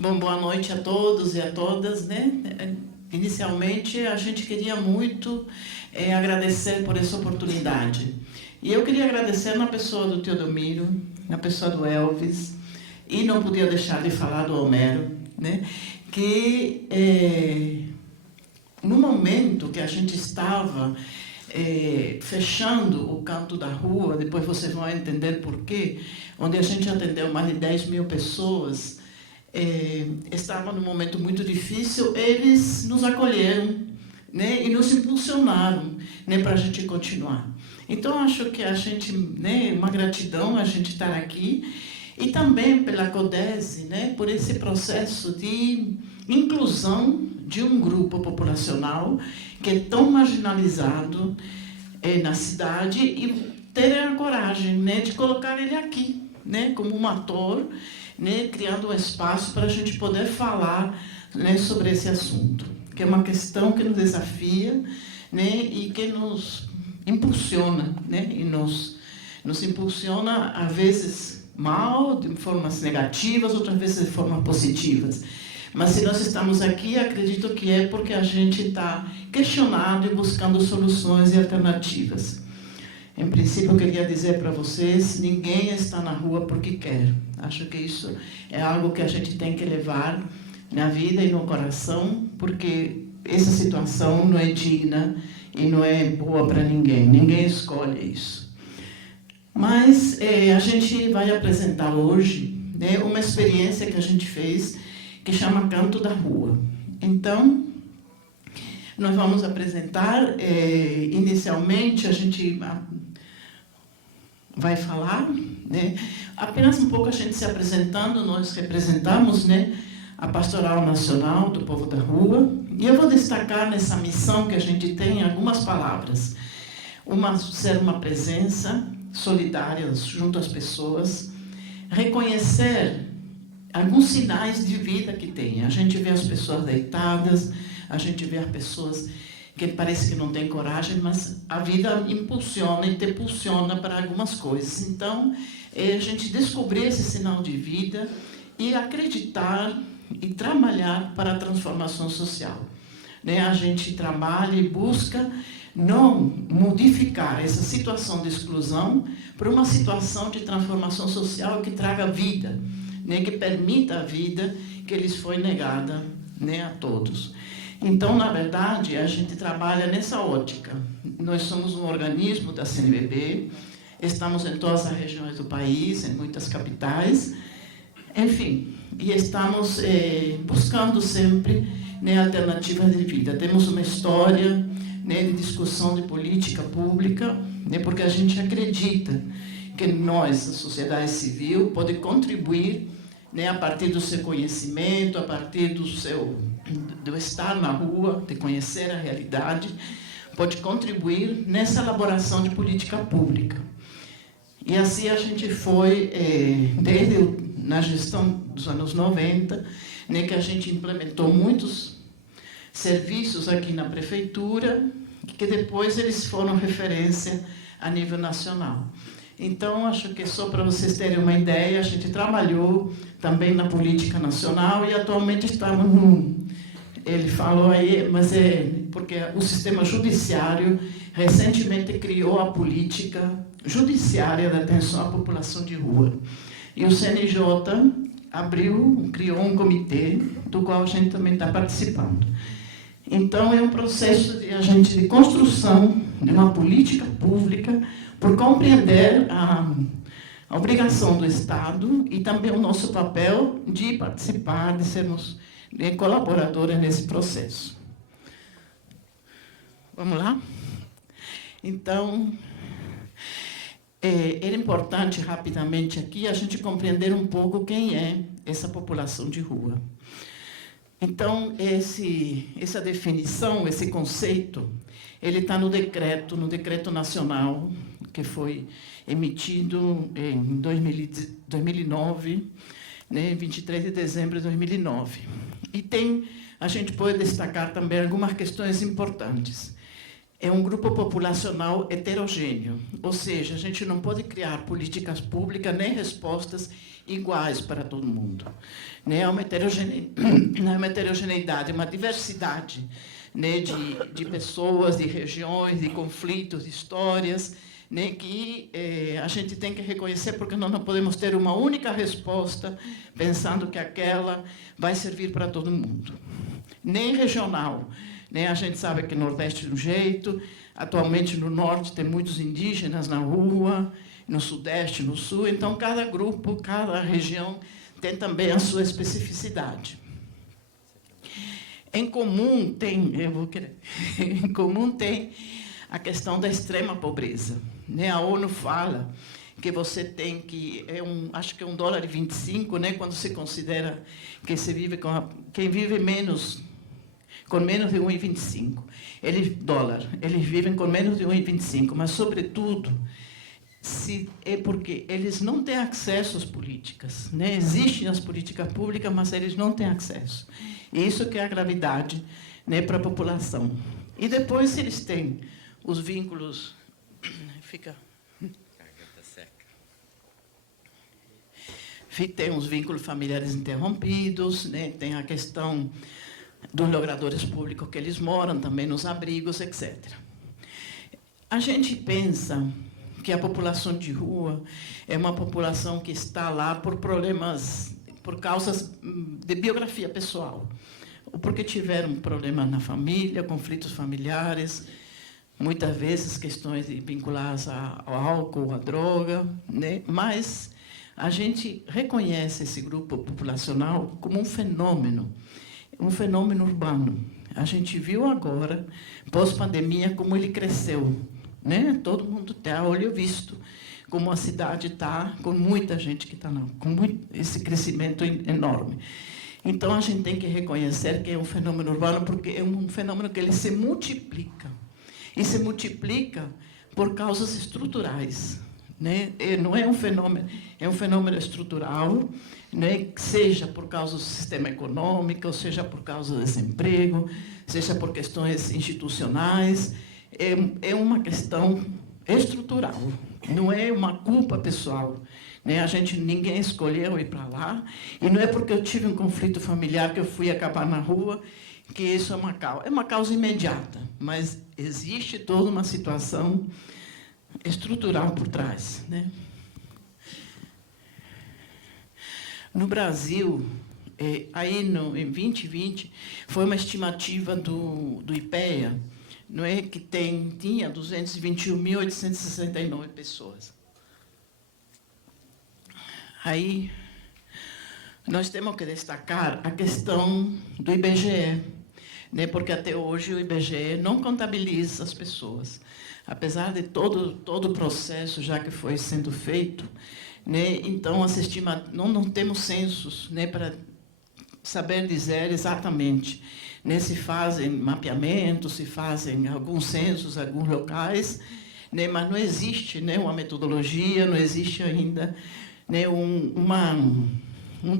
Bom, boa noite a todos e a todas, né? Inicialmente, a gente queria muito agradecer por essa oportunidade. E eu queria agradecer na pessoa do Teodomiro, na pessoa do Elvis, e não podia deixar de falar do Homero, né? Que no momento que a gente estava fechando o Canto da Rua, depois vocês vão entender por quê, onde a gente atendeu mais de 10 mil pessoas, estavam num momento muito difícil, eles nos acolheram, né, e nos impulsionaram, né, para a gente continuar. Então, acho que a gente, né, uma gratidão a gente estar aqui, e também pela CODESE, né, por esse processo de inclusão de um grupo populacional que é tão marginalizado na cidade e terem a coragem, né, de colocar ele aqui, né, como um ator, né, criando um espaço para a gente poder falar, né, sobre esse assunto, que é uma questão que nos desafia, né, e que nos impulsiona, né, e nos impulsiona, às vezes, mal, de formas negativas, outras vezes de formas positivas. Mas se nós estamos aqui, acredito que é porque a gente está questionando e buscando soluções e alternativas. Em princípio, eu queria dizer para vocês, ninguém está na rua porque quer. Acho que isso é algo que a gente tem que levar na vida e no coração, porque essa situação não é digna e não é boa para ninguém. Ninguém escolhe isso. Mas a gente vai apresentar hoje, né, uma experiência que a gente fez, que chama Canto da Rua. Então, nós vamos apresentar, inicialmente, a gente vai falar, né, apenas um pouco a gente se apresentando, nós representamos, né, a Pastoral Nacional do Povo da Rua, e eu vou destacar nessa missão que a gente tem algumas palavras. Ser uma presença solidária junto às pessoas, reconhecer alguns sinais de vida que tem. A gente vê as pessoas deitadas, a gente vê as pessoas que parece que não têm coragem, mas a vida impulsiona e te impulsiona para algumas coisas. Então, a gente descobrir esse sinal de vida e acreditar e trabalhar para a transformação social. Né? A gente trabalha e busca não modificar essa situação de exclusão para uma situação de transformação social que traga vida, né, que permita a vida que lhes foi negada, né, a todos. Então, na verdade, a gente trabalha nessa ótica. Nós somos um organismo da CNBB, estamos em todas as regiões do país, em muitas capitais, enfim, e estamos buscando sempre, né, alternativas de vida. Temos uma história, né, de discussão de política pública, né, porque a gente acredita que nós, a sociedade civil, pode contribuir, né, a partir do seu conhecimento, a partir do estar na rua, de conhecer a realidade, pode contribuir nessa elaboração de política pública. E assim a gente foi, na gestão dos anos 90, né, que a gente implementou muitos serviços aqui na prefeitura, que depois eles foram referência a nível nacional. Então, acho que só para vocês terem uma ideia, a gente trabalhou também na política nacional e atualmente estamos ele falou aí, mas porque o sistema judiciário recentemente criou a política judiciária da atenção à população de rua. E o CNJ criou um comitê, do qual a gente também está participando. Então, é um processo de construção de uma política pública por compreender a obrigação do Estado e também o nosso papel de participar, de sermos colaboradores nesse processo. Vamos lá? Então, é importante, rapidamente aqui, a gente compreender um pouco quem é essa população de rua. Então, essa definição, esse conceito, ele está no decreto nacional, que foi emitido em 2009, né, 23 de dezembro de 2009. E a gente pode destacar também algumas questões importantes. é um grupo populacional heterogêneo, ou seja, a gente não pode criar políticas públicas nem respostas iguais para todo mundo. Né? Há uma heterogeneidade, uma diversidade, né, de pessoas, de regiões, de conflitos, de histórias, né, que a gente tem que reconhecer, porque nós não podemos ter uma única resposta pensando que aquela vai servir para todo mundo. Nem regional. Né? A gente sabe que no Nordeste de um jeito, atualmente no Norte tem muitos indígenas na rua, no Sudeste, no Sul, então cada grupo, cada região tem também a sua especificidade. Em comum tem a questão da extrema pobreza. Né? A ONU fala que você tem que, acho que é $1,25, né? Quando se considera que se vive quem vive com menos de 1,25 dólar. Eles vivem com menos de 1,25, mas, sobretudo, é porque eles não têm acesso às políticas. Né? Existem as políticas públicas, mas eles não têm acesso. E isso que é a gravidade, né, para a população. E depois eles têm os vínculos... Garganta seca. Tem os vínculos familiares interrompidos, né? Tem a questão dos logradores públicos que eles moram, também nos abrigos, etc. A gente pensa que a população de rua é uma população que está lá por problemas, por causas de biografia pessoal, ou porque tiveram problemas na família, conflitos familiares, muitas vezes questões vinculadas ao álcool, à droga, né? Mas a gente reconhece esse grupo populacional como um fenômeno urbano. A gente viu agora, pós-pandemia, como ele cresceu. Né? Todo mundo tem a olho visto como a cidade está, com muita gente que está lá, com esse crescimento enorme. Então, a gente tem que reconhecer que é um fenômeno urbano, porque é um fenômeno que ele se multiplica. E se multiplica por causas estruturais. Né? Não é um fenômeno estrutural, né? Seja por causa do sistema econômico, ou seja por causa do desemprego, seja por questões institucionais. É uma questão estrutural, não é uma culpa pessoal. Né? Ninguém escolheu ir para lá, e não é porque eu tive um conflito familiar que eu fui acabar na rua, que isso é uma causa imediata, mas existe toda uma situação estrutural por trás. Né? No Brasil, em 2020, foi uma estimativa do IPEA, não é, que tinha 221.869 pessoas. Aí, nós temos que destacar a questão do IBGE, né, porque até hoje o IBGE não contabiliza as pessoas. Apesar de todo o processo já que foi sendo feito, né, então, não temos censos, né, para saber dizer exatamente. Né, se fazem mapeamentos, se fazem alguns censos, alguns locais, né, mas não existe, né, uma metodologia, não existe ainda, né, um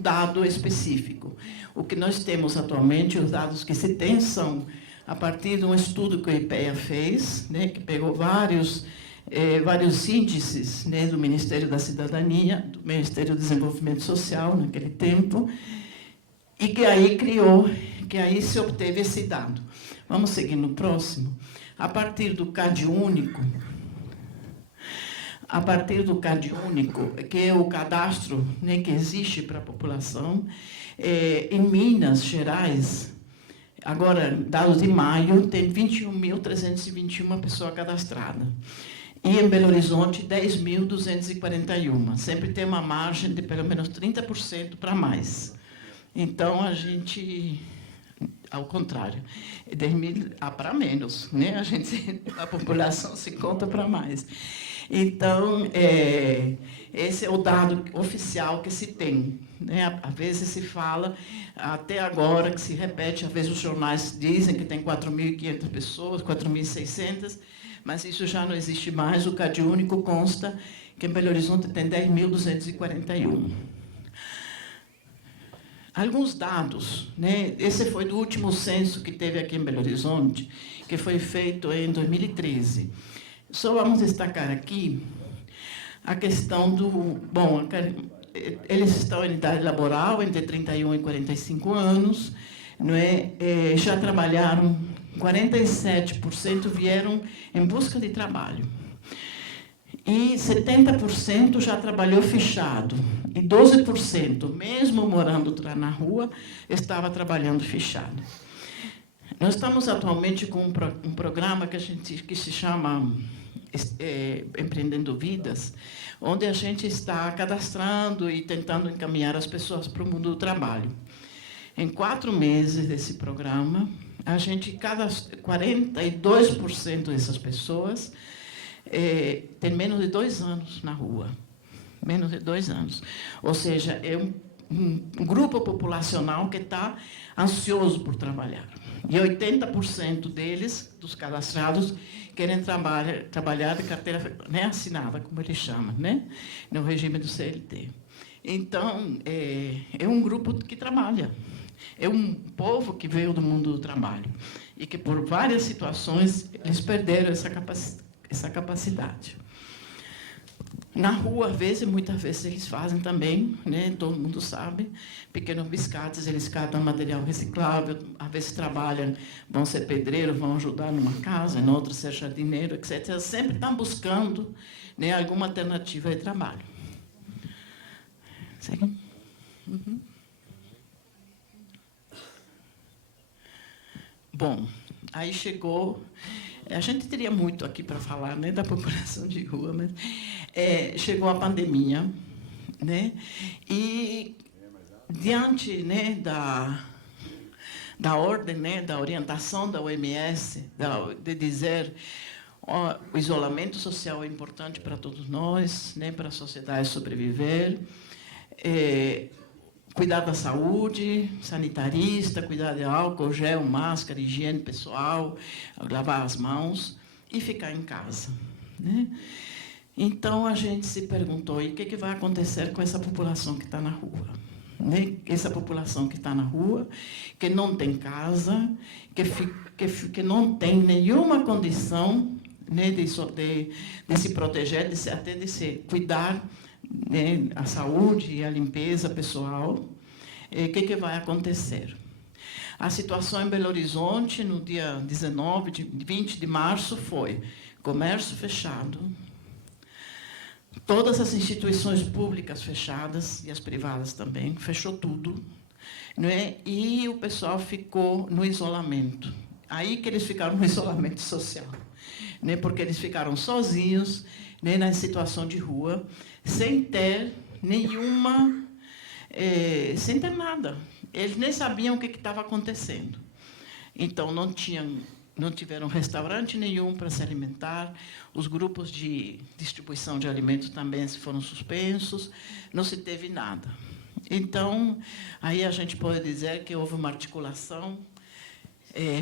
dado específico. O que nós temos atualmente, os dados que se tem são a partir de um estudo que o IPEA fez, né, que pegou vários índices, né, do Ministério da Cidadania, do Ministério do Desenvolvimento Social, naquele tempo, e que aí se obteve esse dado. Vamos seguir no próximo. A partir do CAD único, que é o cadastro, né, que existe para a população, em Minas Gerais, agora, dados de maio, tem 21.321 pessoas cadastradas. E em Belo Horizonte, 10.241. Sempre tem uma margem de pelo menos 30% para mais. Então, a gente, ao contrário, para menos, né? A população se conta para mais. Então, esse é o dado oficial que se tem. Né? Às vezes se fala, até agora, que se repete, às vezes os jornais dizem que tem 4.500 pessoas, 4.600, mas isso já não existe mais. O CAD único consta que em Belo Horizonte tem 10.241. Alguns dados, né? Esse foi do último censo que teve aqui em Belo Horizonte, que foi feito em 2013. Só vamos destacar aqui a questão do... Bom, eles estão em idade laboral, entre 31 e 45 anos, não é? Já trabalharam, 47% vieram em busca de trabalho. E 70% já trabalhou fechado. E 12%, mesmo morando na rua, estava trabalhando fechado. Nós estamos atualmente com um programa que se chama Empreendendo Vidas, onde a gente está cadastrando e tentando encaminhar as pessoas para o mundo do trabalho. Em 4 meses desse programa, a gente, 42% dessas pessoas tem menos de 2 anos na rua. Menos de 2 anos. Ou seja, é um grupo populacional que está ansioso por trabalhar. E 80% deles, dos cadastrados, querem trabalhar de carteira, né, assinada, como ele chama, né, no regime do CLT. Então, é um grupo que trabalha. É um povo que veio do mundo do trabalho e que, por várias situações, eles perderam essa capacidade. Na rua, muitas vezes, eles fazem também, né, todo mundo sabe, pequenos biscates, eles catam material reciclável, às vezes trabalham, vão ser pedreiros, vão ajudar numa casa, em outra ser jardineiro, etc. Sempre estão buscando, né, alguma alternativa de trabalho. Sim? Uhum. Bom, aí chegou... A gente teria muito aqui para falar, né, da população de rua, mas chegou a pandemia, né, e diante, né, da ordem, né, da orientação da OMS, de dizer o isolamento social é importante para todos nós, né, para a sociedade sobreviver, cuidar da saúde, sanitarista, cuidar de álcool, gel, máscara, higiene pessoal, lavar as mãos e ficar em casa, né? Então, a gente se perguntou, e o que vai acontecer com essa população que está na rua? Né? Essa população que está na rua, que não tem casa, que não tem nenhuma condição, né, de se proteger, até de se cuidar, né, a saúde e a limpeza pessoal. O que vai acontecer? A situação em Belo Horizonte, no dia 20 de março, foi comércio fechado, todas as instituições públicas fechadas, e as privadas também, fechou tudo, né? E o pessoal ficou no isolamento. Aí que eles ficaram no isolamento social, né? Porque eles ficaram sozinhos, né, na situação de rua, sem ter nenhuma... sem ter nada. Eles nem sabiam o que estava acontecendo. Então, não tiveram restaurante nenhum para se alimentar, os grupos de distribuição de alimentos também foram suspensos, não se teve nada. Então, aí a gente pode dizer que houve uma articulação,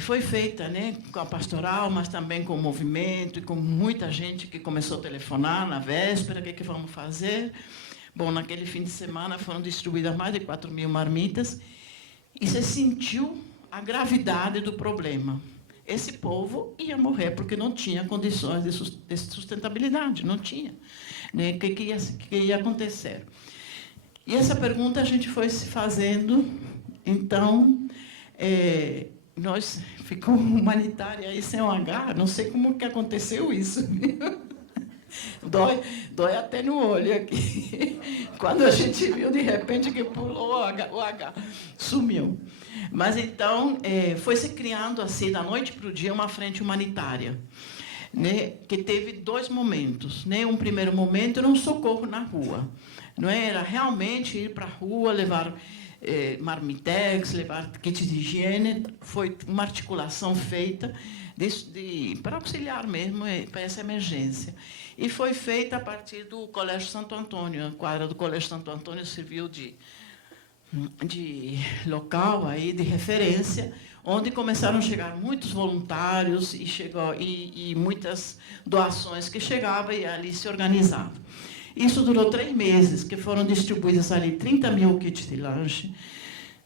foi feita, né, com a pastoral, mas também com o movimento, e com muita gente que começou a telefonar na véspera, o que vamos fazer? Bom, naquele fim de semana foram distribuídas mais de 4.000 marmitas e se sentiu a gravidade do problema. Esse povo ia morrer porque não tinha condições de sustentabilidade, não tinha. Né? O que ia acontecer? E essa pergunta a gente foi se fazendo, então, nós ficamos humanitária aí sem um H, não sei como que aconteceu isso. Dói até no olho aqui. Quando a gente viu, de repente, que pulou o H sumiu. Mas, então, foi se criando, assim, da noite para o dia, uma frente humanitária, né, que teve 2 momentos. Né? Um primeiro momento era um socorro na rua. Não era realmente ir para a rua, levar marmitex, levar kits de higiene. Foi uma articulação feita para auxiliar mesmo para essa emergência. E foi feita a partir do Colégio Santo Antônio. A quadra do Colégio Santo Antônio serviu de local aí, de referência, onde começaram a chegar muitos voluntários e muitas doações que chegavam e ali se organizavam. Isso durou 3 meses, que foram distribuídos ali 30.000 kits de lanche,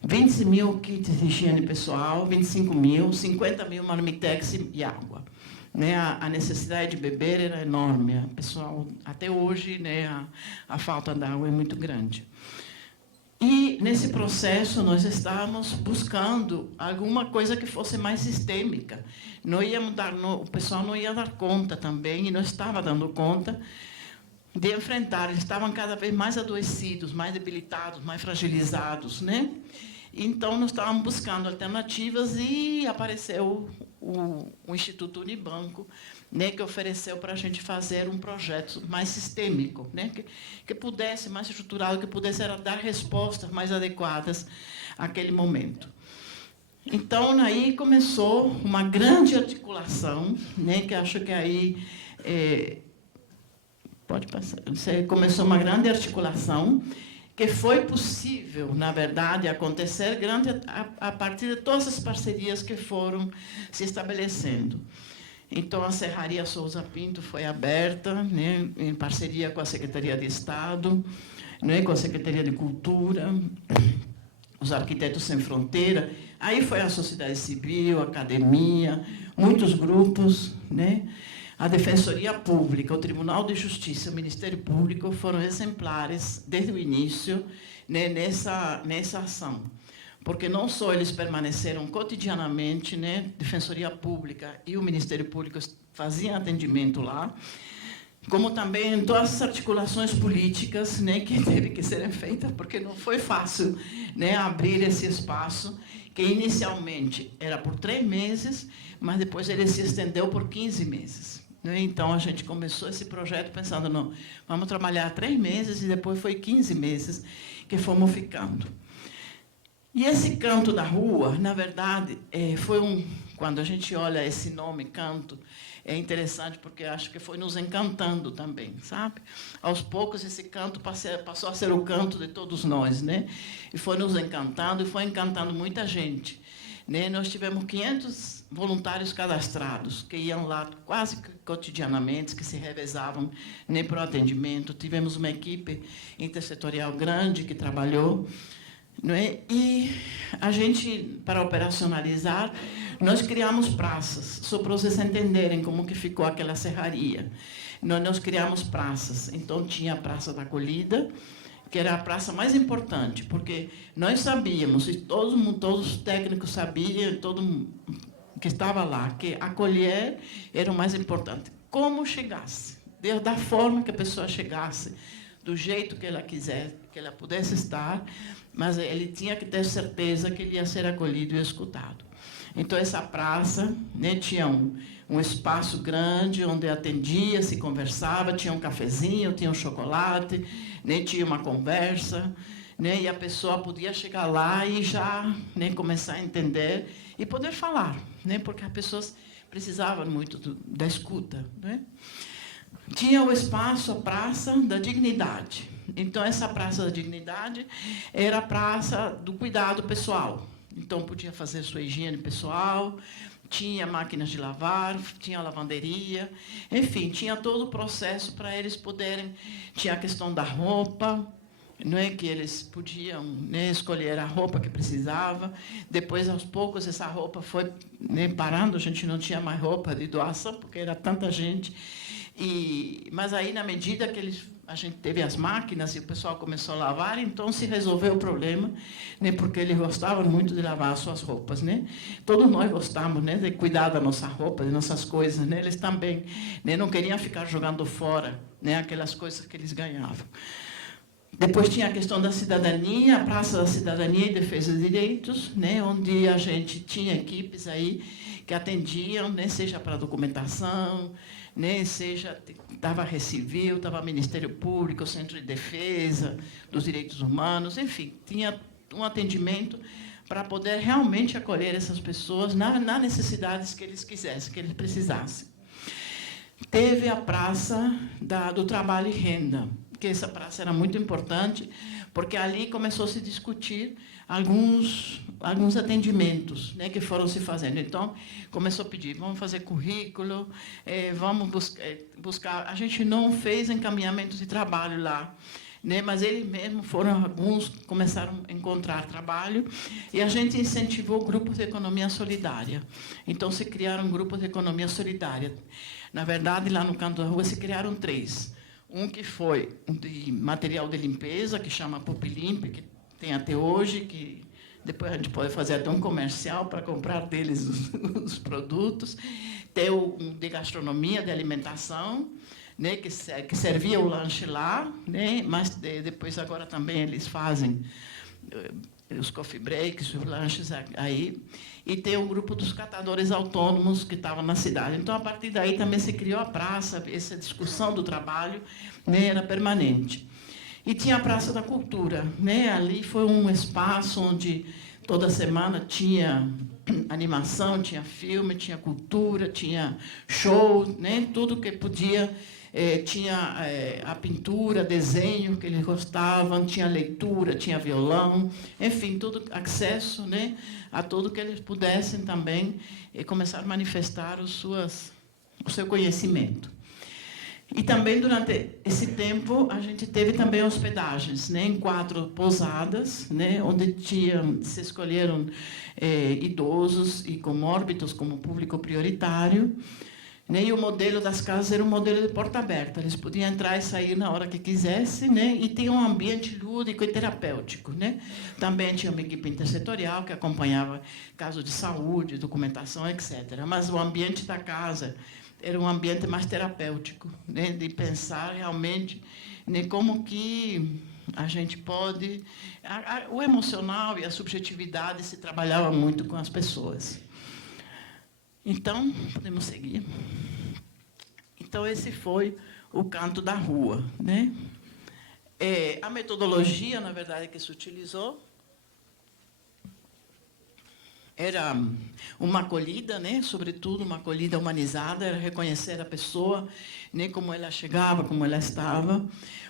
20 mil kits de higiene pessoal, 25 mil, 50 mil marmitex e água. Né, a necessidade de beber era enorme. Pessoal, até hoje, né, a falta de água é muito grande. E, nesse processo, nós estávamos buscando alguma coisa que fosse mais sistêmica. Não íamos dar, o pessoal não ia dar conta também, e não estava dando conta de enfrentar. Eles estavam cada vez mais adoecidos, mais debilitados, mais fragilizados, né? Então, nós estávamos buscando alternativas e apareceu o Instituto Unibanco, né, que ofereceu para a gente fazer um projeto mais sistêmico, né, que pudesse, mais estruturado, que pudesse dar respostas mais adequadas àquele momento. Então, aí começou uma grande articulação, né, que acho que aí... pode passar. Começou uma grande articulação, que foi possível, na verdade, acontecer grande a partir de todas as parcerias que foram se estabelecendo. Então, a Serraria Souza Pinto foi aberta, né, em parceria com a Secretaria de Estado, né, com a Secretaria de Cultura, os Arquitetos Sem Fronteira. Aí foi a sociedade civil, a academia, muitos grupos, né? A Defensoria Pública, o Tribunal de Justiça, o Ministério Público foram exemplares desde o início, né, nessa ação. Porque não só eles permaneceram cotidianamente, né, Defensoria Pública e o Ministério Público faziam atendimento lá, como também em todas as articulações políticas, né, que teve que serem feitas, porque não foi fácil, né, abrir esse espaço, que inicialmente era por 3 meses, mas depois ele se estendeu por 15 meses. Então, a gente começou esse projeto pensando, não, vamos trabalhar 3 meses, e depois foi 15 meses que fomos ficando. E esse canto da rua, na verdade, quando a gente olha esse nome, canto, é interessante, porque acho que foi nos encantando também, sabe? Aos poucos, esse canto passou a ser o canto de todos nós, né? E foi nos encantando, e foi encantando muita gente. Né? Nós tivemos 500 voluntários cadastrados, que iam lá quase cotidianamente, que se revezavam, né, para o atendimento. Tivemos uma equipe intersetorial grande que trabalhou. Não é? E a gente, para operacionalizar, nós criamos praças, só para vocês entenderem como que ficou aquela serraria. Nós criamos praças. Então, tinha a Praça da Acolhida, que era a praça mais importante, porque nós sabíamos, e todos os técnicos sabiam, todo mundo que estava lá, que acolher era o mais importante. Como chegasse, da forma que a pessoa chegasse, do jeito que ela quisesse, que ela pudesse estar, mas ele tinha que ter certeza que ele ia ser acolhido e escutado. Então, essa praça, né, tinha um espaço grande onde atendia, se conversava, tinha um cafezinho, tinha um chocolate, né, tinha uma conversa, né, e a pessoa podia chegar lá e já, né, começar a entender e poder falar, né, porque as pessoas precisavam muito da escuta. Né? Tinha o espaço, a Praça da Dignidade. Então, essa Praça da Dignidade era a praça do cuidado pessoal. Então, podia fazer sua higiene pessoal, tinha máquinas de lavar, tinha lavanderia, enfim, tinha todo o processo para eles poderem... Tinha a questão da roupa, não é, que eles podiam, né, escolher a roupa que precisava. Depois, aos poucos, essa roupa foi, né, parando, a gente não tinha mais roupa de doação, porque era tanta gente. Mas aí, na medida que a gente teve as máquinas e o pessoal começou a lavar, então se resolveu o problema, né, porque eles gostavam muito de lavar as suas roupas. Né? Todos nós gostamos, né, de cuidar da nossa roupa, de nossas coisas. Né? Eles também, né, não queriam ficar jogando fora, né, aquelas coisas que eles ganhavam. Depois tinha a questão da cidadania, a Praça da Cidadania e Defesa de Direitos, né, onde a gente tinha equipes aí que atendiam, né, seja para documentação, né, seja estava a Recivil, estava o Ministério Público, o Centro de Defesa dos Direitos Humanos, enfim, tinha um atendimento para poder realmente acolher essas pessoas nas necessidades que eles quisessem, que eles precisassem. Teve a Praça do Trabalho e Renda, que essa praça era muito importante, porque ali começou a se discutir alguns atendimentos, né, que foram se fazendo. Então, começou a pedir, vamos fazer currículo, vamos buscar... A gente não fez encaminhamento de trabalho lá, né? Mas eles mesmos foram, alguns começaram a encontrar trabalho, e a gente incentivou grupos de economia solidária. Então, se criaram grupos de economia solidária. Na verdade, lá no Canto da Rua, se criaram 3. Um que foi de material de limpeza, que chama Pupilimp, que tem até hoje, que depois a gente pode fazer até um comercial para comprar deles os produtos. Tem um de gastronomia, de alimentação, né, que servia o lanche lá, né, mas depois agora também eles fazem os coffee breaks, os lanches aí. E tem o grupo dos catadores autônomos que estavam na cidade. Então, a partir daí, também se criou a praça, essa discussão do trabalho, né, era permanente. E tinha a Praça da Cultura, né? Ali foi um espaço onde toda semana tinha animação, tinha filme, tinha cultura, tinha show, né? Tudo que podia. Tinha a pintura, desenho que eles gostavam, tinha leitura, tinha violão, enfim, tudo acesso, né, a tudo que eles pudessem também começar a manifestar o seu conhecimento. E também, durante esse tempo, a gente teve também hospedagens, né, em 4 pousadas, né, onde se escolheram idosos e comórbidos como público prioritário. E o modelo das casas era um modelo de porta aberta. Eles podiam entrar e sair na hora que quisessem, né? E tinha um ambiente lúdico e terapêutico, né? Também tinha uma equipe intersetorial que acompanhava casos de saúde, documentação, etc. Mas o ambiente da casa era um ambiente mais terapêutico, né? De pensar realmente, né, como que a gente pode... O emocional e a subjetividade se trabalhava muito com as pessoas. Então, podemos seguir. Então, esse foi o Canto da Rua, né? A metodologia, na verdade, que se utilizou era uma acolhida, né? Sobretudo uma acolhida humanizada, era reconhecer a pessoa, né? Como ela chegava, como ela estava.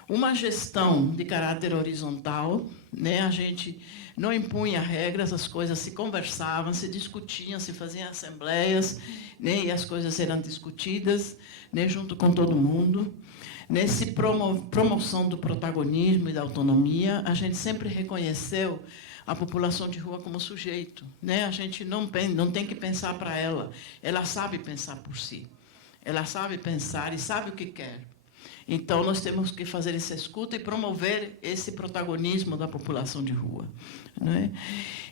Uma gestão de caráter horizontal, né? A gente não impunha regras, as coisas se conversavam, se discutiam, se faziam assembleias, né? E as coisas eram discutidas, né? Junto com todo mundo. Nesse promoção do protagonismo e da autonomia, a gente sempre reconheceu a população de rua como sujeito, né? A gente não tem que pensar para ela sabe pensar por si, ela sabe pensar e sabe o que quer. Então, nós temos que fazer essa escuta e promover esse protagonismo da população de rua, né?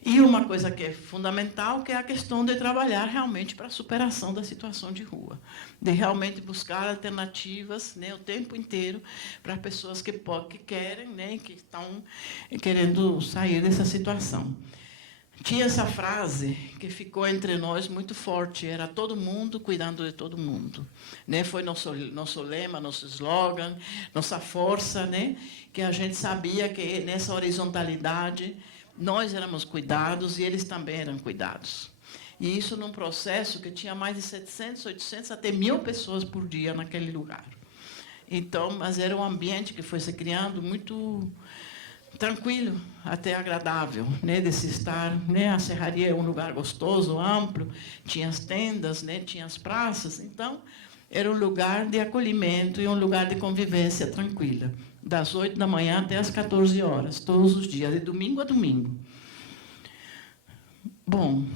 E uma coisa que é fundamental, que é a questão de trabalhar realmente para a superação da situação de rua, de realmente buscar alternativas, né, o tempo inteiro para pessoas que querem, né, que estão querendo sair dessa situação. Tinha essa frase que ficou entre nós muito forte, era todo mundo cuidando de todo mundo, né? Foi nosso lema, nosso slogan, nossa força, né? Que a gente sabia que nessa horizontalidade nós éramos cuidados e eles também eram cuidados. E isso num processo que tinha mais de 700, 800, até 1000 pessoas por dia naquele lugar. Então, mas era um ambiente que foi se criando muito tranquilo, até agradável, né, de se estar, né? A serraria é um lugar gostoso, amplo, tinha as tendas, né, tinha as praças, então era um lugar de acolhimento e um lugar de convivência tranquila, das 8 da manhã até as 14 horas, todos os dias, de domingo a domingo. Bom,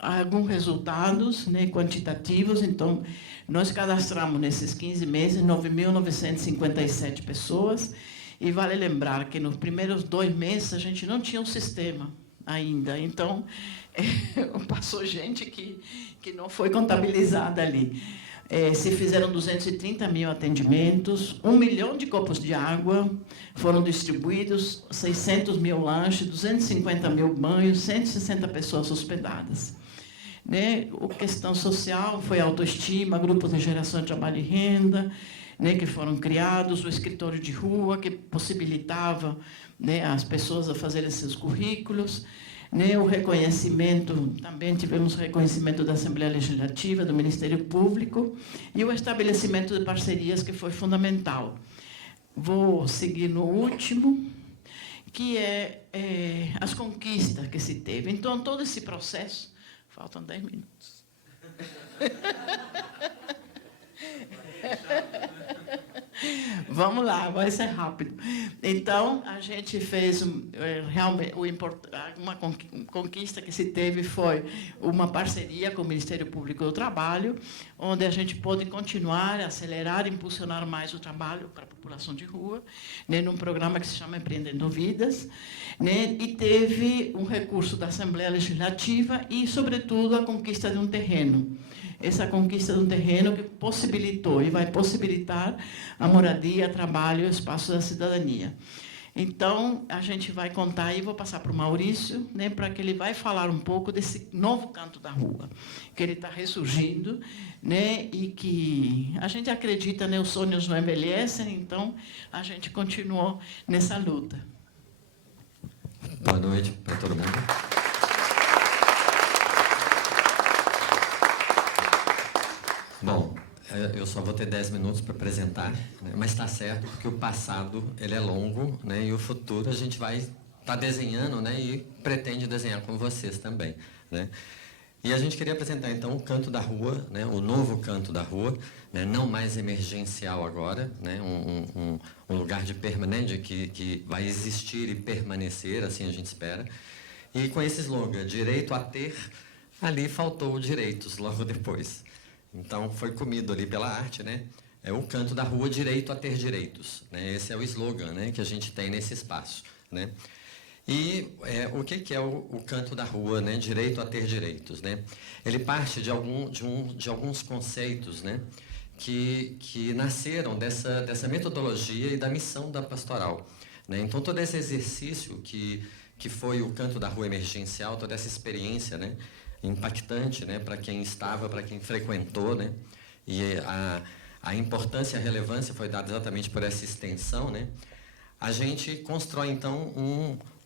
alguns resultados, né, quantitativos. Então, nós cadastramos nesses 15 meses 9.957 pessoas. E vale lembrar que nos primeiros 2 meses a gente não tinha um sistema ainda. Então, passou gente que não foi contabilizada ali. Se fizeram 230 mil atendimentos, 1 milhão de copos de água foram distribuídos, 600 mil lanches, 250 mil banhos, 160 pessoas hospedadas. Né? A questão social foi autoestima, grupos de geração de trabalho e renda, né, que foram criados, o escritório de rua, que possibilitava, né, as pessoas a fazerem seus currículos, né, o reconhecimento, também tivemos reconhecimento da Assembleia Legislativa, do Ministério Público, e o estabelecimento de parcerias, que foi fundamental. Vou seguir no último, que é as conquistas que se teve. Então, todo esse processo... Faltam 10 minutos. Vamos lá, vai ser rápido. Então, a gente fez realmente uma conquista que se teve foi uma parceria com o Ministério Público do Trabalho, onde a gente pôde continuar, acelerar, impulsionar mais o trabalho para a população de rua, né, num programa que se chama Empreendendo Vidas, né, e teve um recurso da Assembleia Legislativa e, sobretudo, a conquista de um terreno. Essa conquista de um terreno que possibilitou e vai possibilitar a moradia, trabalho e o espaço da cidadania. Então, a gente vai contar aí, vou passar para o Maurício, né, para que ele vai falar um pouco desse novo canto da rua, que ele está ressurgindo, né, e que a gente acredita, né, os sonhos não envelhecem, então a gente continuou nessa luta. Boa noite para todo mundo. Bom, eu só vou ter 10 minutos para apresentar, né? Mas está certo, porque o passado ele é longo, né? E o futuro a gente vai estar desenhando, né? E pretende desenhar com vocês também, né? E a gente queria apresentar, então, o Canto da Rua, né? O novo Canto da Rua, né? Não mais emergencial agora, né? Um lugar de permanente que vai existir e permanecer, assim a gente espera. E com esse slogan, direito a ter, ali faltou direitos logo depois. Então, foi comido ali pela arte, né? É o canto da rua, direito a ter direitos, né? Esse é o slogan, né, que a gente tem nesse espaço, né? E o que é o canto da rua, né? Direito a ter direitos, né? Ele parte de alguns conceitos, né? Que nasceram dessa metodologia e da missão da pastoral, né? Então, todo esse exercício que foi o canto da rua emergencial, toda essa experiência, né? Impactante, né, para quem estava, para quem frequentou, né, e a importância e a relevância foi dada exatamente por essa extensão, né. A gente constrói então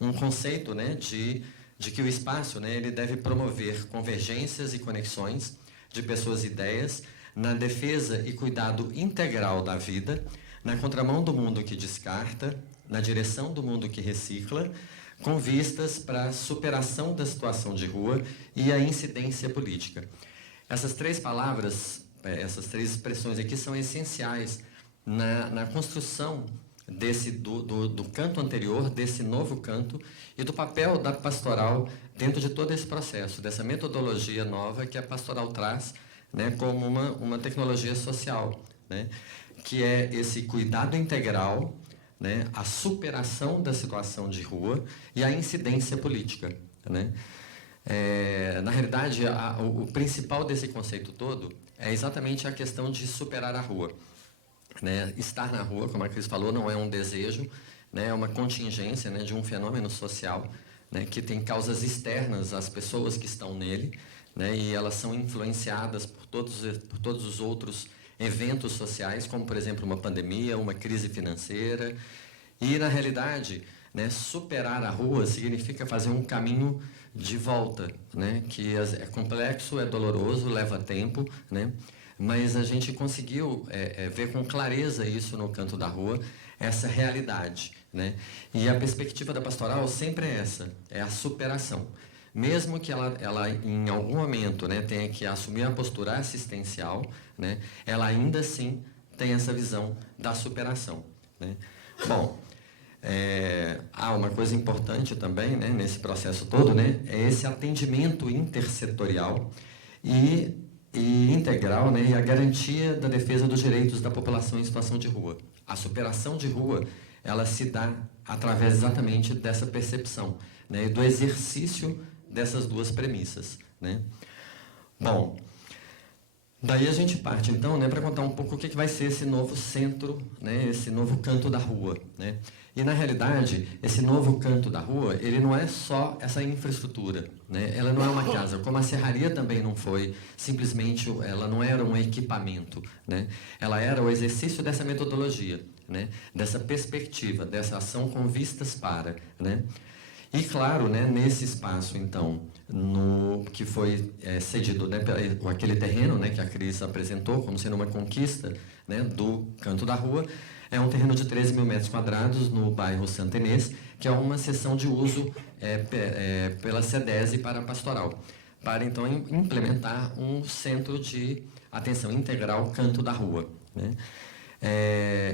um conceito, né, de que o espaço, né, ele deve promover convergências e conexões de pessoas e ideias na defesa e cuidado integral da vida, na contramão do mundo que descarta, na direção do mundo que recicla, com vistas para a superação da situação de rua e a incidência política. Essas três palavras, essas três expressões aqui são essenciais na construção do canto anterior, desse novo canto, e do papel da pastoral dentro de todo esse processo, dessa metodologia nova que a pastoral traz, né, como uma tecnologia social, né, que é esse cuidado integral, né, a superação da situação de rua e a incidência política, né? Na realidade, o principal desse conceito todo é exatamente a questão de superar a rua, né? Estar na rua, como a Cris falou, não é um desejo, né? É uma contingência, né, de um fenômeno social, né, que tem causas externas às pessoas que estão nele, né, e elas são influenciadas por todos os outros eventos sociais, como, por exemplo, uma pandemia, uma crise financeira. E, na realidade, né, superar a rua significa fazer um caminho de volta, né, que é complexo, é doloroso, leva tempo, né, mas a gente conseguiu ver com clareza isso no canto da rua, essa realidade, né? E a perspectiva da pastoral sempre é essa, é a superação. Mesmo que ela em algum momento, né, tenha que assumir a postura assistencial, né, ela ainda assim tem essa visão da superação, né? Bom, há uma coisa importante também, né, nesse processo todo, né, é esse atendimento intersetorial e integral, né, e a garantia da defesa dos direitos da população em situação de rua. A superação de rua, ela se dá através exatamente dessa percepção, né, e do exercício dessas duas premissas, né? Bom, daí a gente parte, então, né, para contar um pouco o que vai ser esse novo centro, né, esse novo canto da rua, né? E, na realidade, esse novo canto da rua, ele não é só essa infraestrutura, né? Ela não é uma casa, como a serraria também não foi, simplesmente, ela não era um equipamento, né? Ela era o exercício dessa metodologia, né, dessa perspectiva, dessa ação com vistas para, né? E, claro, né, nesse espaço, então, que foi cedido, né, aquele terreno, né, que a Cris apresentou como sendo uma conquista, né, do canto da rua, é um terreno de 13 mil metros quadrados no bairro Santa Inês, que é uma seção de uso pela SEDESE para a pastoral, para, então, implementar um centro de atenção integral canto da rua, né?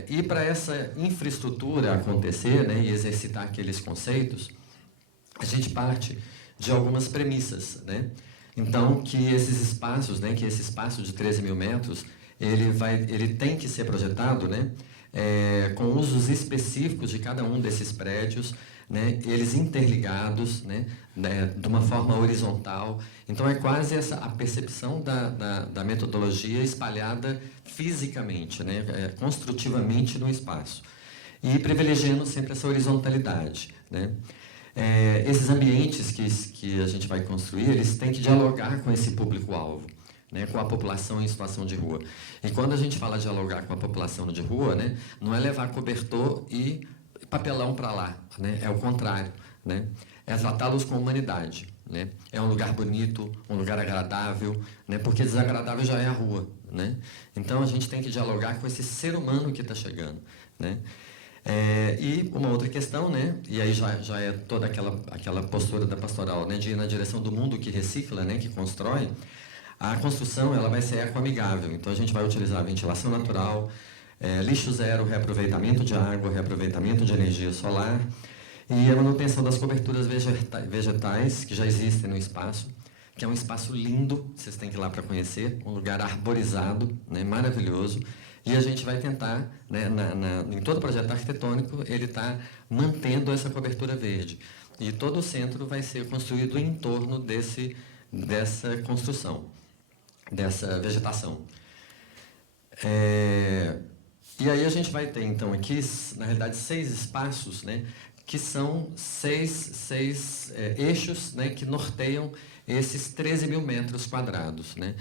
E para essa infraestrutura acontecer, né, e exercitar aqueles conceitos, a gente parte de algumas premissas, né? Então, que esses espaços, né, que esse espaço de 13 mil metros, ele tem que ser projetado, né, com usos específicos de cada um desses prédios, né, eles interligados, né, de uma forma horizontal. Então, é quase a percepção da metodologia espalhada fisicamente, né, construtivamente no espaço. E privilegiando sempre essa horizontalidade, né. Esses ambientes que a gente vai construir, eles têm que dialogar com esse público-alvo, né, com a população em situação de rua. E quando a gente fala dialogar com a população de rua, né, não é levar cobertor e papelão para lá, né, é o contrário, né, é tratá-los com humanidade, né, é um lugar bonito, um lugar agradável, né, porque desagradável já é a rua, né. Então a gente tem que dialogar com esse ser humano que está chegando, né. E uma outra questão, né, e aí já é toda aquela postura da pastoral, né, de ir na direção do mundo que recicla, né, que constrói. A construção ela vai ser ecoamigável, então a gente vai utilizar ventilação natural, lixo zero, reaproveitamento de água, reaproveitamento de energia solar e a manutenção das coberturas vegetais que já existem no espaço, que é um espaço lindo, vocês têm que ir lá para conhecer, um lugar arborizado, né, maravilhoso. E a gente vai tentar, né, em todo o projeto arquitetônico, ele está mantendo essa cobertura verde. E todo o centro vai ser construído em torno dessa construção, dessa vegetação. E aí a gente vai ter, então, aqui, na realidade, 6 espaços, né, que são 6 eixos, né, que norteiam esses 13 mil metros quadrados, né.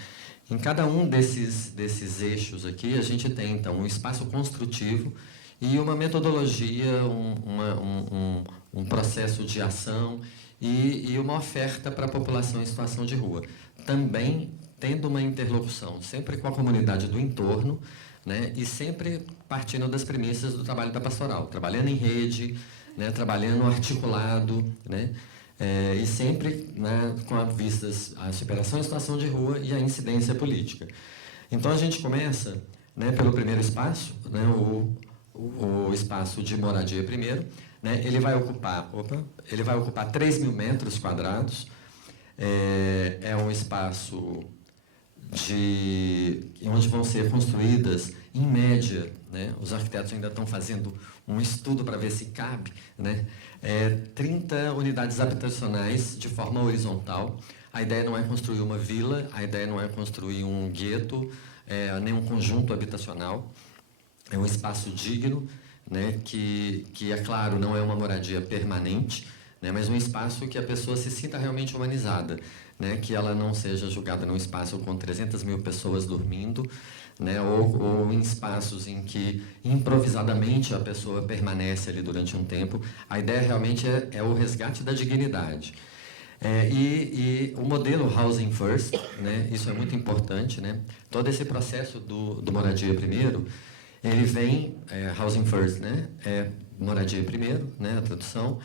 Em cada um desses eixos aqui, a gente tem, então, um espaço construtivo e uma metodologia, um processo de ação e uma oferta para a população em situação de rua. Também tendo uma interlocução sempre com a comunidade do entorno, né, e sempre partindo das premissas do trabalho da pastoral, trabalhando em rede, né, trabalhando articulado, né, e sempre, né, com vistas à superação em situação de rua e à incidência política. Então, a gente começa, né, pelo primeiro espaço, né, o espaço de moradia primeiro, né, ele vai ocupar 3 mil metros quadrados, é um espaço onde vão ser construídas, em média, né, os arquitetos ainda estão fazendo um estudo para ver se cabe, né, 30 unidades habitacionais de forma horizontal. A ideia não é construir uma vila, a ideia não é construir um gueto, nem um conjunto habitacional. É um espaço digno, né, que é claro, não é uma moradia permanente, né, mas um espaço que a pessoa se sinta realmente humanizada, né, que ela não seja julgada num espaço com 300 mil pessoas dormindo, né, ou em espaços em que improvisadamente a pessoa permanece ali durante um tempo. A ideia realmente é o resgate da dignidade. E o modelo Housing First, né, isso é muito importante, né, todo esse processo do moradia primeiro, ele vem, Housing First, né, moradia primeiro, né, a tradução,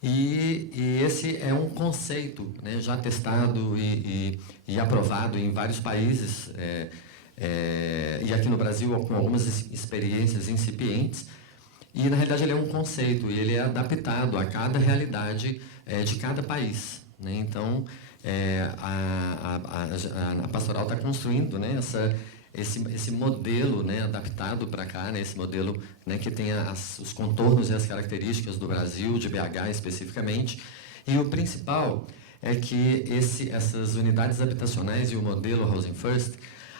e esse é um conceito, né, já testado e aprovado em vários países, e aqui no Brasil com algumas experiências incipientes, e na realidade ele é um conceito e ele é adaptado a cada realidade de cada país, né? Então a pastoral está construindo, né, esse modelo, né, adaptado para cá, né, esse modelo, né, que tem os contornos e as características do Brasil, de BH especificamente, e o principal é que essas unidades habitacionais e o modelo Housing First,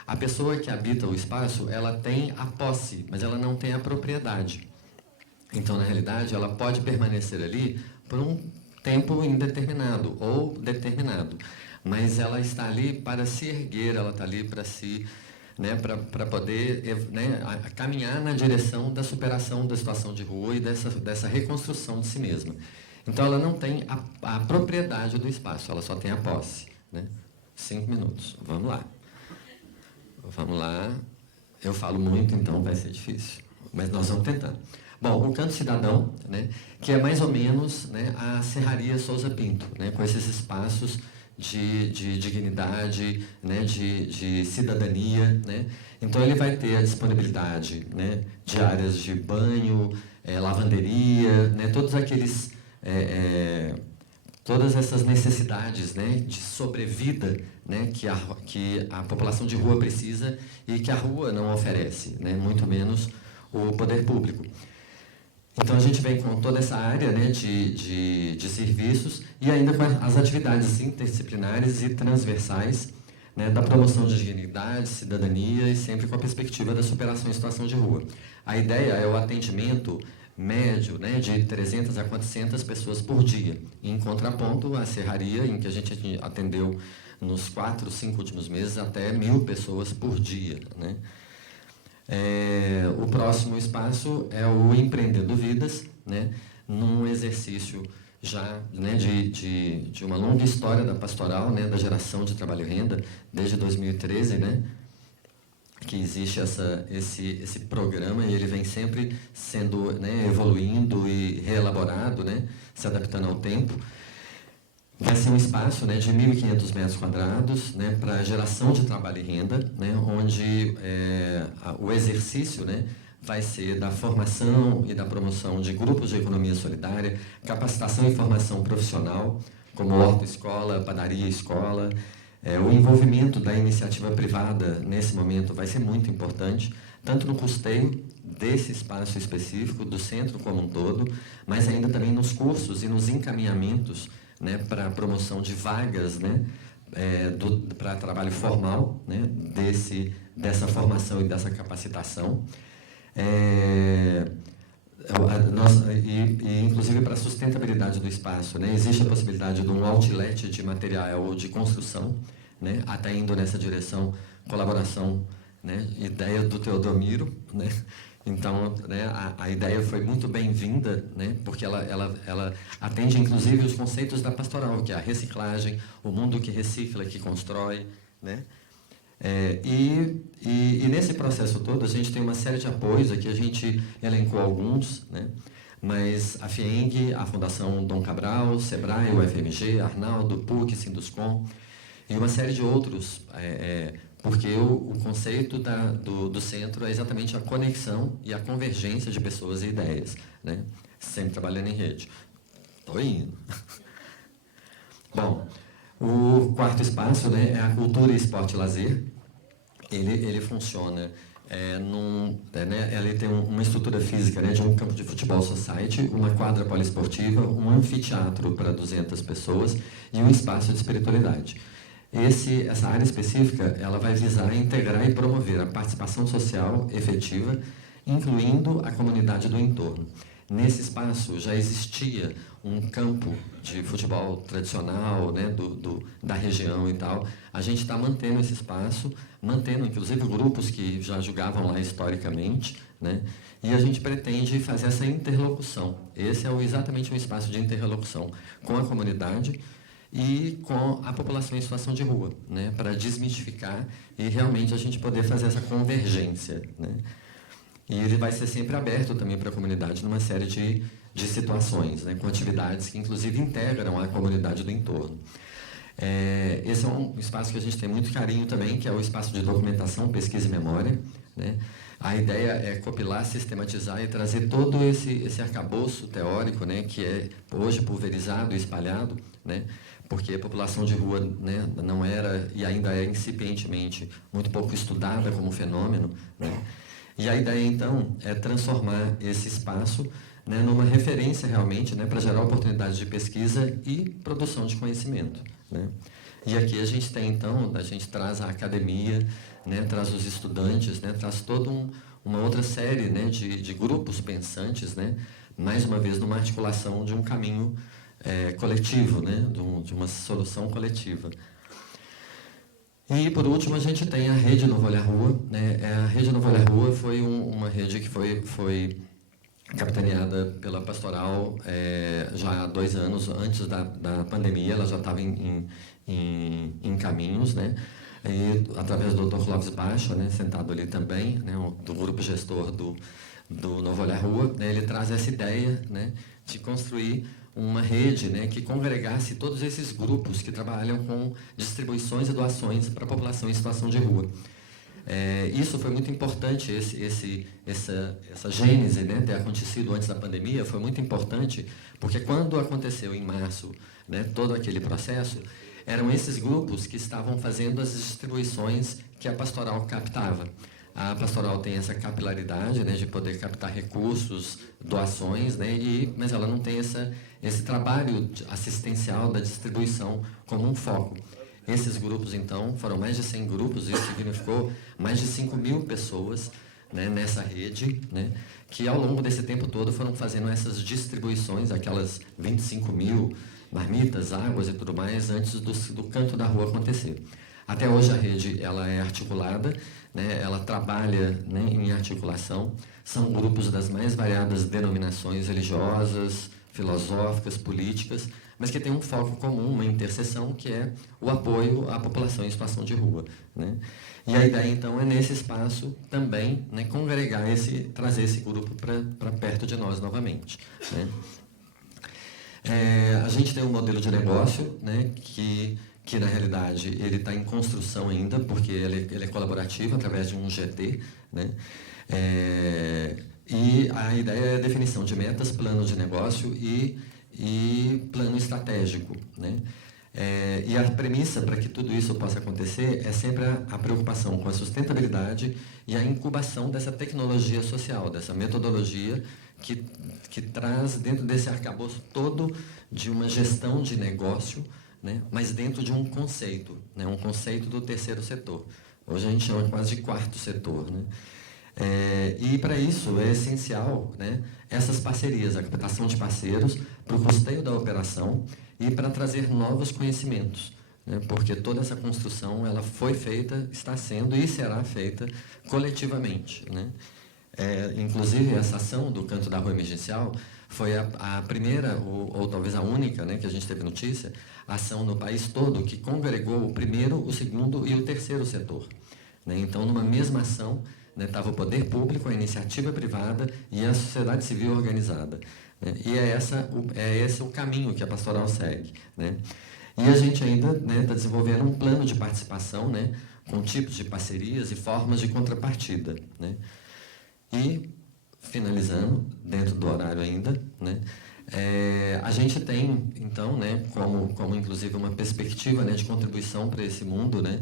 a pessoa que habita o espaço, ela tem a posse, mas ela não tem a propriedade. Então, na realidade, ela pode permanecer ali por um tempo indeterminado ou determinado, mas ela está ali para se erguer, ela está ali para se, né, para poder, né, caminhar na direção da superação da situação de rua e dessa reconstrução de si mesma. Então, ela não tem a propriedade do espaço, ela só tem a posse, né? 5 minutos, vamos lá. Vamos lá. Eu falo muito, então vai ser difícil, mas nós vamos tentar. Bom, o Canto Cidadão, né, que é mais ou menos, né, a Serraria Souza Pinto, né, com esses espaços de dignidade, né, de cidadania, né? Então ele vai ter a disponibilidade, né, de áreas de banho, lavanderia, né, todas essas necessidades, né, de sobrevida, né, que a população de rua precisa e que a rua não oferece, né, muito menos o poder público. Então a gente vem com toda essa área, né, de serviços e ainda com as atividades interdisciplinares e transversais, né, da promoção de dignidade, cidadania e sempre com a perspectiva da superação em situação de rua. A ideia é o atendimento médio, né, de 300 a 400 pessoas por dia, em contraponto à serraria, em que a gente atendeu nos 4, 5 últimos meses até 1.000 pessoas por dia, né? O próximo espaço é o Empreendendo Vidas, né, num exercício já, né, de uma longa história da pastoral, né, da geração de trabalho e renda, desde 2013, né, que existe esse programa e ele vem sempre sendo, né, evoluindo e reelaborado, né, se adaptando ao tempo. Vai ser um espaço, né, de 1.500 metros quadrados, né, para geração de trabalho e renda, né, onde o exercício, né, vai ser da formação e da promoção de grupos de economia solidária, capacitação e formação profissional, como horta-escola, padaria-escola. O envolvimento da iniciativa privada, nesse momento, vai ser muito importante, tanto no custeio desse espaço específico, do centro como um todo, mas ainda também nos cursos e nos encaminhamentos, né, para a promoção de vagas, né, para trabalho formal, né, dessa formação e dessa capacitação. Inclusive para a sustentabilidade do espaço, né, existe a possibilidade de um outlet de material ou de construção, né, até indo nessa direção, colaboração, né, ideia do Teodomiro, né. Então, né, a ideia foi muito bem-vinda, né, porque ela atende, inclusive, os conceitos da pastoral, que é a reciclagem, o mundo que recicla, que constrói, né. E nesse processo todo, a gente tem uma série de apoios, aqui a gente elencou alguns, né, mas a FIENG, a Fundação Dom Cabral, SEBRAE, o FMG, Arnaldo, PUC, Sinduscom, e uma série de outros, porque o conceito do centro é exatamente a conexão e a convergência de pessoas e ideias, né? Sempre trabalhando em rede. Estou indo. Bom, o quarto espaço, né, é a cultura, esporte e lazer. Ele funciona, né, ele tem uma estrutura física, né, de um campo de futebol society, uma quadra poliesportiva, um anfiteatro para 200 pessoas e um espaço de espiritualidade. Essa área específica, ela vai visar integrar e promover a participação social efetiva, incluindo a comunidade do entorno. Nesse espaço já existia um campo de futebol tradicional, né, da região e tal. A gente está mantendo esse espaço, mantendo inclusive grupos que já jogavam lá historicamente, né, e a gente pretende fazer essa interlocução. Esse é exatamente um espaço de interlocução com a comunidade e com a população em situação de rua, né, para desmistificar e realmente a gente poder fazer essa convergência, né. E ele vai ser sempre aberto também para a comunidade numa série de situações, né, com atividades que inclusive integram a comunidade do entorno. Esse é um espaço que a gente tem muito carinho também, que é o espaço de documentação, pesquisa e memória, né. A ideia é compilar, sistematizar e trazer todo esse arcabouço teórico, né, que é hoje pulverizado e espalhado, né, porque a população de rua, né, não era e ainda é incipientemente muito pouco estudada como fenômeno, né. E a ideia, então, é transformar esse espaço, né, numa referência realmente, né, para gerar oportunidades de pesquisa e produção de conhecimento, né. E aqui a gente tem, então, a gente traz a academia, né, traz os estudantes, né, traz toda uma outra série, né, de grupos pensantes, né, mais uma vez numa articulação de um caminho coletivo, né, de uma solução coletiva. E, por último, a gente tem a Rede Novo Olhar Rua, né. A Rede Novo Olhar Rua foi uma rede que foi capitaneada pela Pastoral já há 2 anos, antes da pandemia, ela já estava em caminhos, né, e, através do Dr. Clóvis Baixa, né, sentado ali também, né, do grupo gestor do Novo Olhar Rua, né, ele traz essa ideia, né, de construir uma rede, né, que congregasse todos esses grupos que trabalham com distribuições e doações para a população em situação de rua. Isso foi muito importante, essa gênese, né, ter acontecido antes da pandemia, foi muito importante, porque quando aconteceu em março, né, todo aquele processo, eram esses grupos que estavam fazendo as distribuições que a pastoral captava. A pastoral tem essa capilaridade, né, de poder captar recursos, doações, né, mas ela não tem esse trabalho assistencial da distribuição como um foco. Esses grupos, então, foram mais de 100 grupos, isso significou mais de 5.000 pessoas, né, nessa rede, né, que ao longo desse tempo todo foram fazendo essas distribuições, aquelas 25.000 marmitas, águas e tudo mais, antes do canto da rua acontecer. Até hoje a rede ela é articulada, né, ela trabalha, né, em articulação, são grupos das mais variadas denominações religiosas, filosóficas, políticas, mas que tem um foco comum, uma interseção, que é o apoio à população em situação de rua, né? E a ideia, então, é nesse espaço também, né, congregar trazer esse grupo para perto de nós novamente, né? A gente tem um modelo de negócio, né, que na realidade ele está em construção ainda, porque ele é colaborativo através de um GT, né? E a ideia é a definição de metas, plano de negócio e plano estratégico, né? E a premissa para que tudo isso possa acontecer é sempre a preocupação com a sustentabilidade e a incubação dessa tecnologia social, dessa metodologia que traz dentro desse arcabouço todo de uma gestão de negócio, né, mas dentro de um conceito, né, um conceito do terceiro setor. Hoje a gente chama quase de quarto setor, né? E para isso é essencial, né, essas parcerias, a captação de parceiros para o custeio da operação e para trazer novos conhecimentos, né, porque toda essa construção ela foi feita, está sendo e será feita coletivamente, né? Inclusive essa ação do Canto da Rua Emergencial foi a primeira, ou talvez a única, né, que a gente teve notícia, ação no país todo que congregou o primeiro, o segundo e o terceiro setor, né? Então, numa mesma ação, estava o poder público, a iniciativa privada e a sociedade civil organizada, né? E é esse o caminho que a pastoral segue, né? E a gente ainda está desenvolvendo um plano de participação, né, com tipos de parcerias e formas de contrapartida, né? E, finalizando, dentro do horário ainda, né, a gente tem, então, né, como inclusive uma perspectiva, né, de contribuição para esse mundo, né,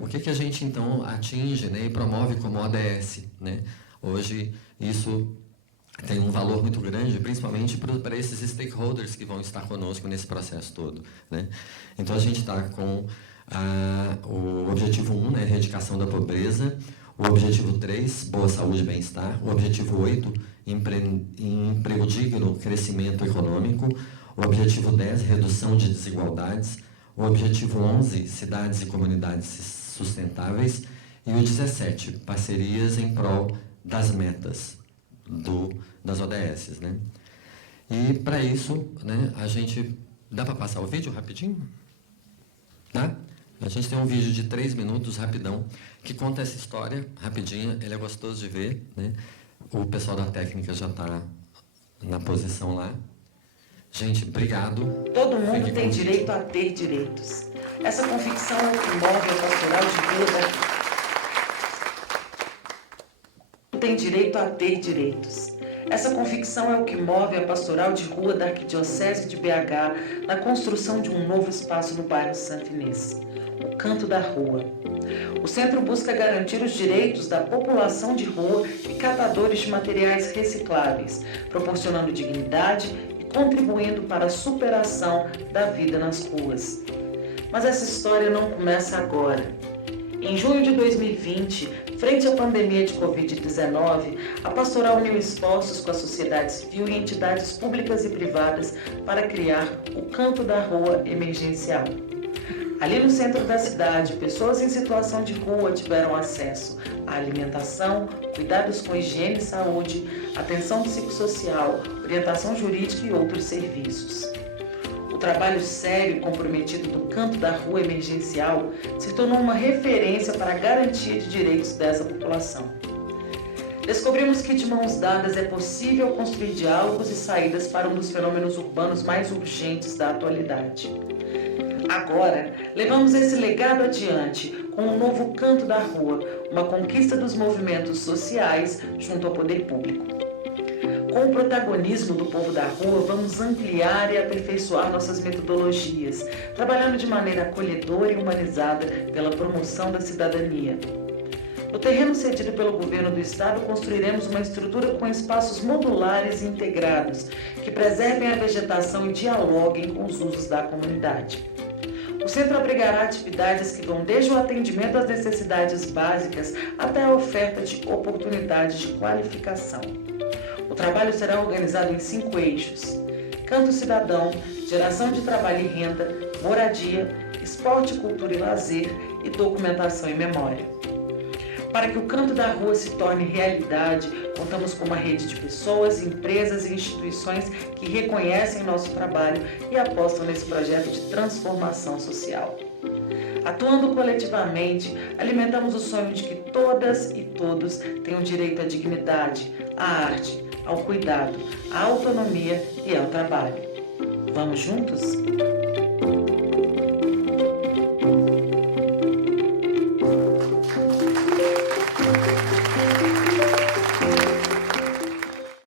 o que a gente, então, atinge, né, e promove como ODS, né? Hoje, isso tem um valor muito grande, principalmente para esses stakeholders que vão estar conosco nesse processo todo, né? Então, a gente está com o objetivo 1, né, erradicação da pobreza, o objetivo 3, boa saúde e bem-estar, o objetivo 8, emprego digno, crescimento econômico, o objetivo 10, redução de desigualdades, o objetivo 11, cidades e comunidades sustentáveis, e o 17, parcerias em prol das metas das ODS, né? E para isso, né, a gente... Dá para passar o vídeo rapidinho? Dá? A gente tem um vídeo de 3 minutos, rapidão, que conta essa história, rapidinha, ele é gostoso de ver, né? O pessoal da técnica já está na posição lá. Gente, obrigado. Todo mundo tem direito a ter direitos. Essa convicção é o que move a pastoral de vida. Tem direito a ter direitos. Essa convicção é o que move a pastoral de rua da Arquidiocese de BH na construção de um novo espaço no bairro Santa Inês, o Canto da Rua. O centro busca garantir os direitos da população de rua e catadores de materiais recicláveis, proporcionando dignidade e contribuindo para a superação da vida nas ruas. Mas essa história não começa agora. Em junho de 2020, frente à pandemia de Covid-19, a pastoral uniu esforços com a sociedade civil e entidades públicas e privadas para criar o Canto da Rua Emergencial. Ali no centro da cidade, pessoas em situação de rua tiveram acesso à alimentação, cuidados com higiene e saúde, atenção psicossocial, orientação jurídica e outros serviços. O trabalho sério e comprometido do Canto da Rua Emergencial se tornou uma referência para a garantia de direitos dessa população. Descobrimos que de mãos dadas é possível construir diálogos e saídas para um dos fenômenos urbanos mais urgentes da atualidade. Agora, levamos esse legado adiante com o novo Canto da Rua, uma conquista dos movimentos sociais junto ao poder público. Com o protagonismo do povo da rua, vamos ampliar e aperfeiçoar nossas metodologias, trabalhando de maneira acolhedora e humanizada pela promoção da cidadania. No terreno cedido pelo governo do estado, construiremos uma estrutura com espaços modulares e integrados, que preservem a vegetação e dialoguem com os usos da comunidade. O centro abrigará atividades que vão desde o atendimento às necessidades básicas até a oferta de oportunidades de qualificação. O trabalho será organizado em 5 eixos: Canto Cidadão, geração de trabalho e renda, moradia, esporte, cultura e lazer e documentação e memória. Para que o Canto da Rua se torne realidade, contamos com uma rede de pessoas, empresas e instituições que reconhecem nosso trabalho e apostam nesse projeto de transformação social. Atuando coletivamente, alimentamos o sonho de que todas e todos tenham direito à dignidade, à arte, ao cuidado, à autonomia e ao trabalho. Vamos juntos?